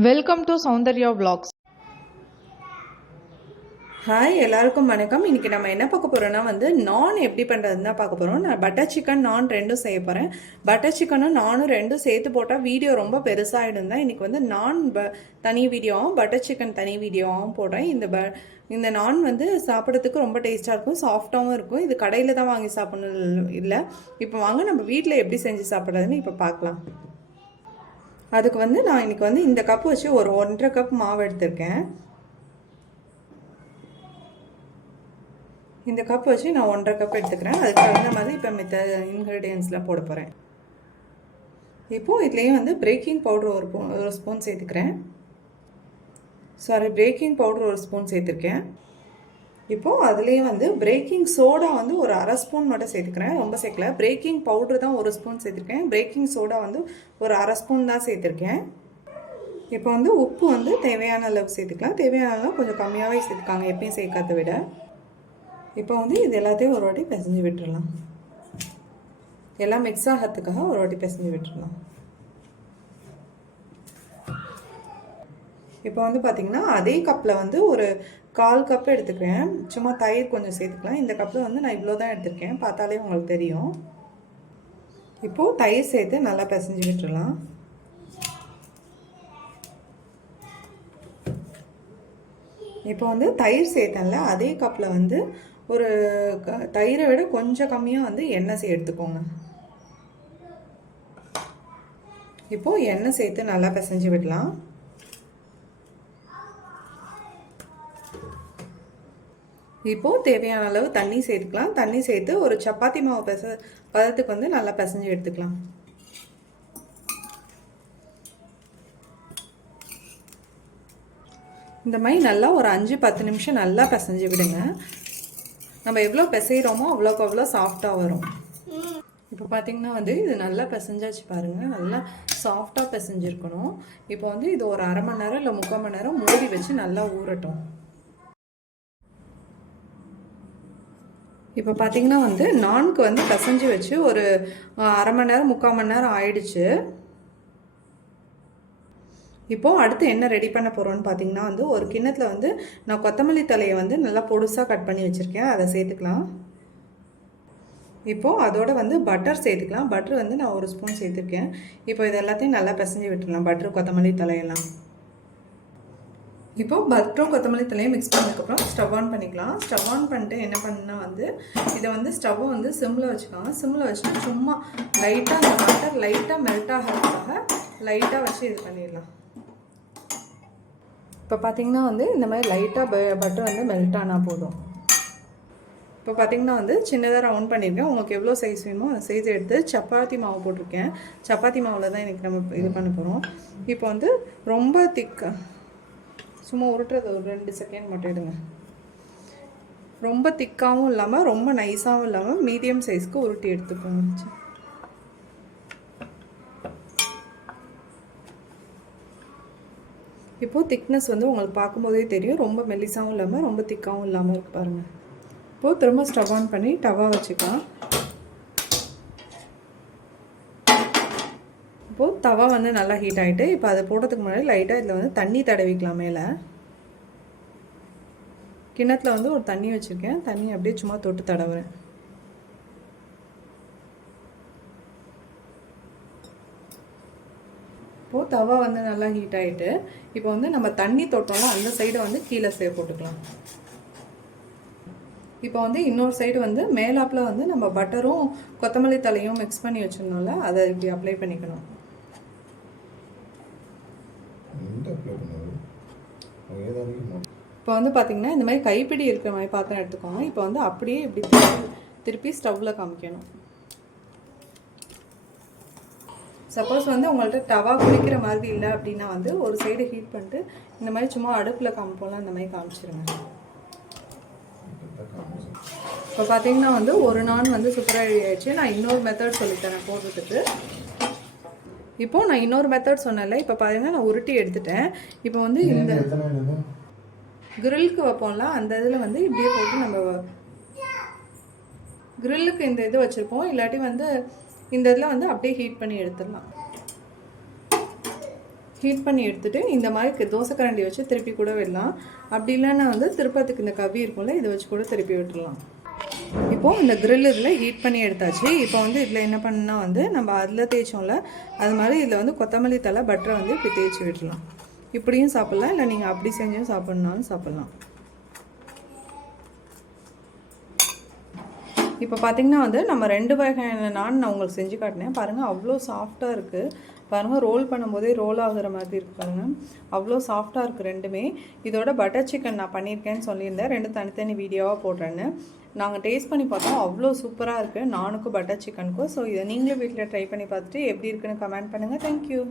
Welcome to Soundarya vlogs. Hi எல்லாருக்கும் வணக்கம். இன்றைக்கி நம்ம என்ன பார்க்க போகிறோம்னா வந்து நான் எப்படி பண்ணுறதுன்னு தான் பார்க்க போகிறோம் நான் பட்டர் சிக்கன் நான் ரெண்டும் செய்ய போகிறேன் பட்டர் சிக்கனும் நானும் ரெண்டும் சேர்த்து போட்டால் வீடியோ ரொம்ப பெருசாகிடும் தான். இன்னைக்கு வந்து நான் ப தனி வீடியோவும் பட்டர் சிக்கன் தனி வீடியோவும் போடுறேன். இந்த ப இந்த நான் வந்து சாப்பிட்றதுக்கு ரொம்ப டேஸ்ட்டாக இருக்கும் சாஃப்டாகவும் இருக்கும். இது கடையில் தான் வாங்கி சாப்பிடணும் இல்லை. இப்போ வாங்க நம்ம வீட்டில் எப்படி செஞ்சு சாப்பிட்றதுன்னு இப்போ பார்க்கலாம். அதுக்கு வந்து நான் இன்னைக்கு வந்து இந்த கப் வச்சு ஒரு ஒன்றரை கப் மாவு எடுத்திருக்கேன். இந்த கப் வச்சு நான் ஒன்றரை கப் எடுத்துக்கிறேன். அதுக்கு தகுந்த மாதிரி இப்போ மித்த இன்க்ரீடியன்ஸ்லாம் போட போகிறேன் இப்போது இதுலேயும் வந்து பிரேக்கிங் பவுடர் ஒரு ஒரு ஸ்பூன் சேர்த்துக்கிறேன். சாரி பிரேக்கிங் பவுடர் ஒரு ஸ்பூன் சேர்த்துருக்கேன். இப்போது அதுலேயே வந்து பிரேக்கிங் சோடா வந்து ஒரு அரை ஸ்பூன் மட்டும் சேர்த்துக்கிறேன். ரொம்ப சேர்க்கல. பிரேக்கிங் பவுட்ரு தான் ஒரு ஸ்பூன் சேர்த்துருக்கேன். பிரேக்கிங் சோடா வந்து ஒரு அரை ஸ்பூன் தான் சேர்த்துருக்கேன். இப்போ வந்து உப்பு வந்து தேவையான அளவு சேர்த்துக்கலாம். தேவையான அளவு கொஞ்சம் கம்மியாகவே சேர்த்துக்காங்க. எப்பயும் சேர்க்காத விட. இப்போ வந்து இது எல்லாத்தையும் ஒரு வாட்டி பிசைஞ்சு விட்டுடலாம் எல்லாம் மிக்ஸ் ஆகிறதுக்காக ஒரு வாட்டி பிசைஞ்சு விட்டுடலாம் இப்போ வந்து பார்த்திங்கன்னா அதே கப்பில் வந்து ஒரு கால் கப் எடுத்துக்கிறேன். சும்மா தயிர் கொஞ்சம் சேர்த்துக்கலாம். இந்த கப்பில் வந்து நான் இவ்வளோ தான் எடுத்திருக்கேன். பார்த்தாலே உங்களுக்கு தெரியும். இப்போது தயிர் சேர்த்து நல்லா பிசைஞ்சு விட்டுடலாம் இப்போ வந்து தயிர் சேர்த்தேன்ல அதே கப்பில் வந்து ஒரு க- தயிரை விட கொஞ்சம் கம்மியாக வந்து எண்ணெய் சே எடுத்துக்கோங்க. இப்போது எண்ணெய் சேர்த்து நல்லா பிசைஞ்சு விடலாம். இப்போது தேவையான அளவு தண்ணி சேர்த்துக்கலாம். தண்ணி சேர்த்து ஒரு சப்பாத்தி மாவு பெச பதத்துக்கு வந்து நல்லா பிசைஞ்சு எடுத்துக்கலாம். இந்த மாதிரி நல்லா ஒரு அஞ்சு பத்து நிமிஷம் நல்லா பிசைஞ்சு விடுங்க. நம்ம எவ்வளோ பிசைகிறோமோ அவ்வளோக்கு அவ்வளோ சாஃப்டாக வரும். இப்போ பார்த்தீங்கன்னா வந்து இது நல்லா பிசைஞ்சாச்சு பாருங்கள் நல்லா சாஃப்டாக பிசைஞ்சிருக்கணும். இப்போ வந்து இது ஒரு அரை மணி நேரம் இல்லை முக்கால் மணி நேரம் மூடி வச்சு நல்லா ஊறட்டும். இப்போ பார்த்தீங்கன்னா வந்து நான்கு வந்து பிசைஞ்சு வச்சு ஒரு அரை மணி நேரம் முக்கால் மணி நேரம் ஆயிடுச்சு. இப்போது அடுத்து என்ன ரெடி பண்ண போகிறோன்னு பார்த்தீங்கன்னா வந்து ஒரு கிண்ணத்தில் வந்து நான் கொத்தமல்லி தலையை வந்து நல்லா பொடுசாக கட் பண்ணி வச்சுருக்கேன். அதை சேர்த்துக்கலாம். இப்போது அதோட வந்து பட்டர் சேர்த்துக்கலாம். பட்டர் வந்து நான் ஒரு ஸ்பூன் சேர்த்துருக்கேன். இப்போ இது எல்லாத்தையும் நல்லா பிசைஞ்சு விட்டுடலாம். பட்டர் கொத்தமல்லி தலையெல்லாம். இப்போது பட்டரும் கொத்தமல்லி தலையும் மிக்ஸ் பண்ணதுக்கப்புறம் ஸ்டவ் ஆன் பண்ணிக்கலாம். ஸ்டவ் ஆன் பண்ணிட்டு என்ன பண்ணால் வந்து இதை வந்து ஸ்டவ்வை வந்து சிம்மில் வச்சுக்கோங்க சிம்மில் வச்சுட்டு சும்மா லைட்டாக அந்த வாட்டர் லைட்டாக மெல்ட் ஆகிறதுக்காக லைட்டாக வச்சு இது பண்ணிடலாம். இப்போ பார்த்தீங்கன்னா வந்து இந்த மாதிரி லைட்டாக பட்டர் வந்து மெல்ட் ஆனால் போதும். இப்போ பார்த்தீங்கன்னா வந்து சின்னதாக ரவுண்ட் பண்ணியிருக்கேன். உங்களுக்கு எவ்வளோ சைஸ் வேணுமோ அந்த சைஸ் எடுத்து சப்பாத்தி மாவு போட்டிருக்கேன். சப்பாத்தி மாவில் தான் எனக்கு நம்ம இது பண்ண போகிறோம் இப்போ வந்து ரொம்ப திக்காக சும்மா உருட்டுறது ஒரு ரெண்டு செகண்ட் மட்டும் எடுங்க. ரொம்ப திக்காகவும் இல்லாமல் ரொம்ப நைஸாகவும் இல்லாமல் மீடியம் சைஸ்க்கு உருட்டி எடுத்துக்கோங்க. இப்போது திக்னஸ் வந்து உங்களுக்கு பார்க்கும்போதே தெரியும். ரொம்ப மெல்லிசாவும் இல்லாமல் ரொம்ப திக்காகவும் இல்லாமல் இருக்கு பாருங்கள் இப்போது திரும்ப ஸ்டவ் ஆன் பண்ணி டவா வச்சுக்கலாம். இப்போது தவா வந்து நல்லா ஹீட் ஆகிட்டு இப்போ அதை போடுறதுக்கு முன்னாடி லைட்டாக இதில் வந்து தண்ணி தடவிக்கலாம் மேலே. கிணத்துல வந்து ஒரு தண்ணி வச்சுருக்கேன். தண்ணி அப்படியே சும்மா தொட்டு தடவுறேன். இப்போது தவா வந்து நல்லா ஹீட் ஆகிட்டு இப்போ வந்து நம்ம தண்ணி தொட்டோம்னா அந்த சைடை வந்து கீழே சேவ் போட்டுக்கலாம். இப்போ வந்து இன்னொரு சைடு வந்து மேலாப்பில் வந்து நம்ம பட்டரும் கொத்தமல்லி தலையும் மிக்ஸ் பண்ணி வச்சுருந்தோம்ல அதை இப்படி அப்ளை பண்ணிக்கணும். இப்போ வந்து பார்த்தீங்கன்னா இந்த மாதிரி கைப்பிடி இருக்கிற மாதிரி பாத்திரம் எடுத்துக்கோங்க. இப்போ வந்து அப்படியே இப்படி திருப்பி திருப்பி ஸ்டவ்வில் காமிக்கணும். சப்போஸ் வந்து உங்கள்கிட்ட டவா குளிக்கிற மாதிரி இல்லை அப்படின்னா வந்து ஒரு சைடு ஹீட் பண்ணிட்டு இந்த மாதிரி சும்மா அடுப்பில் காமிப்போம்ல இந்த மாதிரி காமிச்சிருங்க. இப்போ பார்த்தீங்கன்னா வந்து ஒரு நான் வந்து சூப்பராக ரெடி ஆயிடுச்சு. நான் இன்னொரு மெத்தட் சொல்லித்தரேன் போடுறதுக்கு. இப்போ நான் இன்னொரு மெத்தட் சொன்னேன்ல இப்போ பாருங்க நான் உருட்டி எடுத்துட்டேன். இப்போ வந்து இந்த கிரில்க்கு வைப்போம்ல அந்த இதில் வந்து இப்படியே போட்டு நம்ம கிரில்லுக்கு இந்த இது வச்சுருப்போம். இல்லாட்டி வந்து இந்த இதில் வந்து அப்படியே ஹீட் பண்ணி எடுத்துடலாம். ஹீட் பண்ணி எடுத்துட்டு இந்த மாதிரி தோசை கரண்டி வச்சு திருப்பி கூட விடலாம். அப்படி இல்லைன்னா வந்து திருப்பத்துக்கு இந்த கவ்வி இருக்கும்ல இதை வச்சு கூட திருப்பி விட்டுடலாம். இப்போது இந்த grill இதில் ஹீட் பண்ணி எடுத்தாச்சு. இப்போ வந்து இதில் என்ன பண்ணால் வந்து நம்ம அதில் தேய்ச்சோம்ல அது மாதிரி இதில் வந்து கொத்தமல்லி தலை பட்டரை வந்து இப்படி தேய்ச்சி விட்டுலாம் இப்படியும் சாப்பிட்லாம் இல்லை நீங்கள் அப்படி செஞ்சும் சாப்பிட்ணாலும் சாப்பிட்லாம். இப்போ பார்த்தீங்கன்னா வந்து நம்ம ரெண்டு வகையான நான் நான் உங்களுக்கு செஞ்சு காட்டினேன். பாருங்கள் அவ்வளோ சாஃப்டாக இருக்குது பாருங்கள் ரோல் பண்ணும்போதே ரோல் ஆகுற மாதிரி இருக்குது பாருங்கள் அவ்வளோ சாஃப்டாக இருக்குது ரெண்டுமே. இதோட பட்டர் சிக்கன் நான் பண்ணியிருக்கேன்னு சொல்லியிருந்தேன். ரெண்டு தனித்தனி வீடியோவாக போடுறேன்னு. நாங்கள் டேஸ்ட் பண்ணி பார்த்தோம் அவ்வளோ சூப்பராக இருக்குது நானுக்கும் பட்டர் சிக்கனுக்கும் ஸோ இதை நீங்களும் வீட்டில் ட்ரை பண்ணி பார்த்துட்டு எப்படி இருக்குன்னு கமெண்ட் பண்ணுங்கள் தேங்க்யூ